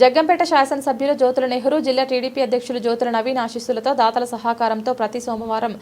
జగ్గంపేట శాసనసభ్యులు జ్యోతుల నెహ్రూ, జిల్లా టీడీపీ అధ్యక్షులు జ్యోతుల నవీన్ ఆశీస్సులతో దాతల సహకారంతో ప్రతి సోమవారం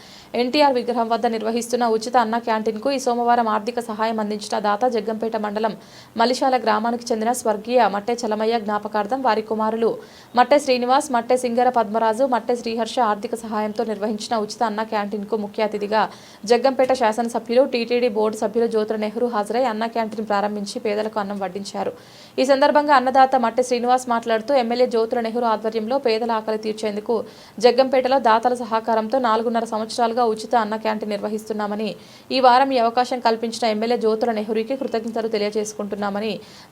ఎన్టీఆర్ విగ్రహం వద్ద నిర్వహిస్తున్న ఉచిత అన్న క్యాంటీన్కు ఈ సోమవారం ఆర్థిక సహాయం అందించిన దాత జగ్గంపేట మండలం మలిశాల గ్రామానికి చెందిన స్వర్గీయ మట్టె చలమయ్య జ్ఞాపకార్థం వారి కుమారులు మట్టె శ్రీనివాస్, మట్టె సింగర పద్మరాజు, మట్టె శ్రీహర్ష ఆర్థిక సహాయంతో నిర్వహించిన ఉచిత అన్న క్యాంటీన్కు ముఖ్య అతిథిగా జగ్గంపేట శాసనసభ్యులు, టీటీడీ బోర్డు సభ్యులు జ్యోతుల నెహ్రూ హాజరై అన్న క్యాంటీన్ ప్రారంభించి పేదలకు అన్నం వడ్డించారు. ఈ సందర్భంగా అన్నదాత మట్టె శ్రీనివాస్ మాట్లాడుతూ ఎమ్మెల్యే జ్యోతుల నెహ్రూ ఆధ్వర్యంలో పేదల ఆకలి తీర్చేందుకు జగ్గంపేటలో దాతల సహకారంతో 4.5 సంవత్సరాలుగా ఉచిత అన్న క్యాంటీన్ నిర్వహిస్తున్నామని, ఈ వారం ఈ అవకాశం కల్పించిన ఎమ్మెల్యే జ్యోతుల నెహ్రూకి కృతజ్ఞతలు తెలియజేసుకుంటున్నామని,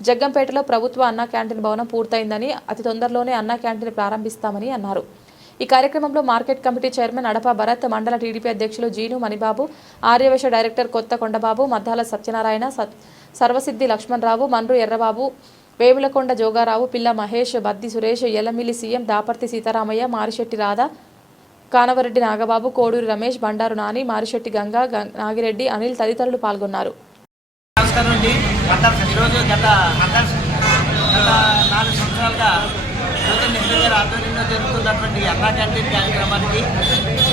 జగ్గంపేటలో ప్రభుత్వ అన్న క్యాంటీన్ భవనం పూర్తయిందని, అతి తొందరలోనే అన్న క్యాంటీన్ ప్రారంభిస్తామని అన్నారు. ఈ కార్యక్రమంలో మార్కెట్ కమిటీ చైర్మన్ అడప భరత్, మండల టీడీపీ అధ్యక్షులు జీను మణిబాబు, ఆర్యవేశ డైరెక్టర్ కొత్త కొండబాబు, మద్దాల సత్యనారాయణ, సర్వసిద్ధి లక్ష్మణరావు, మండ్రు ఎర్రబాబు, వేములకొండ జోగారావు, పిల్ల మహేష్, బద్ది సురేష్, యలమిల్లి సీఎం, దాపర్తి సీతారామయ్య, మారిశెట్టి రాధా, కానవరెడ్డి నాగబాబు, కోడూరి రమేష్, బండారు నాని, మారిశెట్టి గంగా, నాగిరెడ్డి, అనిల్ తదితరులు పాల్గొన్నారు. జ్యోతుల నెహ్రూ గారి ఆధ్వర్యంలో జరుగుతున్నటువంటి అన్నా క్యాంటీన్ కార్యక్రమానికి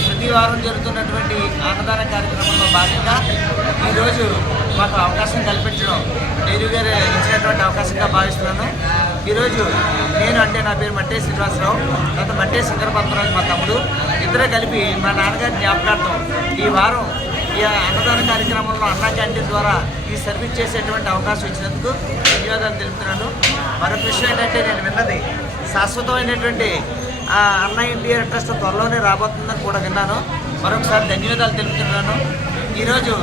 ప్రతి వారం జరుగుతున్నటువంటి అన్నదాన కార్యక్రమంలో భాగంగా ఈరోజు మాకు అవకాశం కల్పించడం నెహ్రూ గారు ఇచ్చినటువంటి అవకాశంగా భావిస్తున్నాను. ఈరోజు నా పేరు మట్టే శ్రీనివాసరావు, తర్వాత మట్టే సింగర పద్మరాజు మా తమ్ముడు, ఇద్దరు కలిపి మా నాన్నగారి జ్ఞాపకార్థం ఈ వారం ఈ అన్నదాన కార్యక్రమంలో అన్నా క్యాంటీన్ ద్వారా ఈ సర్వీస్ చేసేటువంటి అవకాశం ఇచ్చినందుకు ధన్యవాదాలు తెలుపుతున్నాను. మరొక విషయం ఏంటంటే, నేను విన్నది శాశ్వతమైనటువంటి అన్న ఎన్టీఆర్ ట్రస్ట్ త్వరలోనే రాబోతుందని కూడా విన్నాను. మరొకసారి ధన్యవాదాలు తెలుపుతున్నాను. ఈరోజు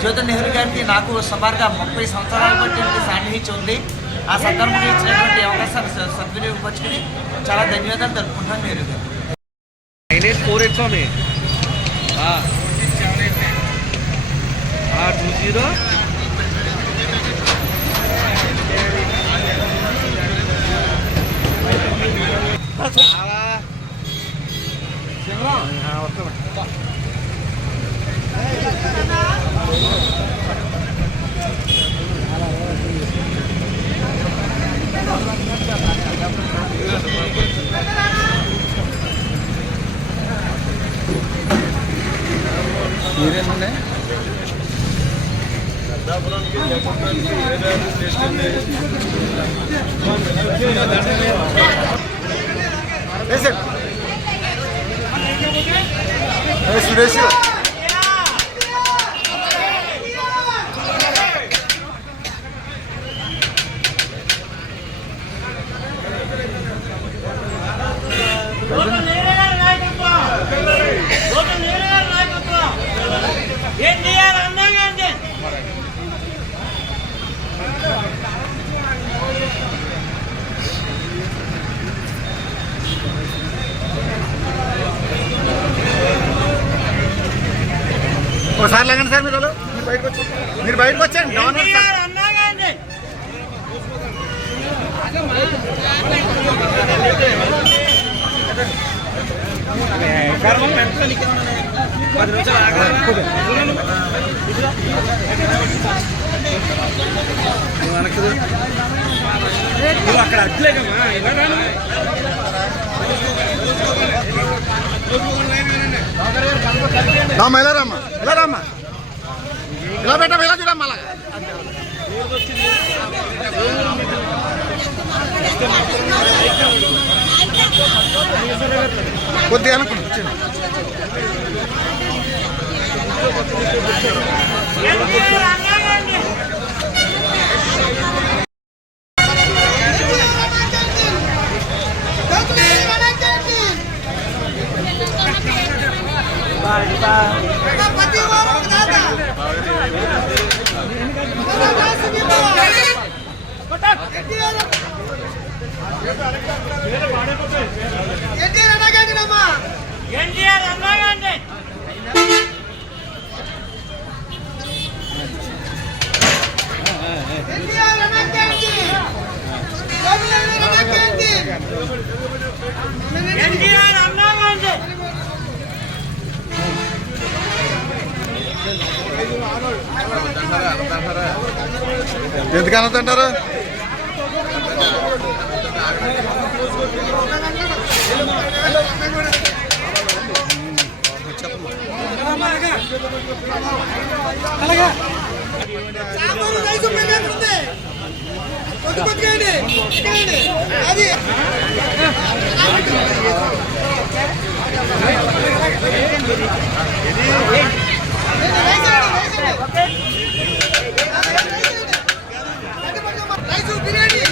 జ్యోతుల నెహ్రూ గారికి నాకు సుమారుగా 30 సంవత్సరాల బట్టి సాన్నిహిత్యం ఉంది. ఆ సందర్భంగా ఇచ్చినటువంటి అవకాశాన్ని సద్వినియోగపరుచుకుని చాలా ధన్యవాదాలు తెలుపుకుంటాను. నెహ్రూ గారు సురేష్ ఒకసారి లేకండి సార్, మీరు బయటకు వచ్చండి. అక్కడ అడ్లేకమ్మా ఇలా రామ్మా, ఇలా రామ్మా, ఇలా రామ్మా, ఇలా పెట్టమ్మా, ఇలా చూడమ్మా. అలాగా కొద్దిగా అనుకుంటు ఎందుకు అనొద్దంటారు? సాంబారు రైసు బిర్యానీ ఉంది. కొద్దిగేయండి. అది రైసు బిర్యానీ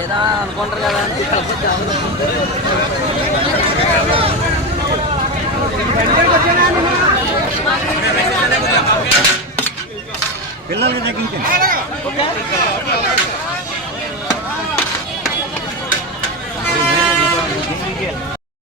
ఏదో అనుకుంటారు కదా అని పిల్లలకి తగ్గించండి.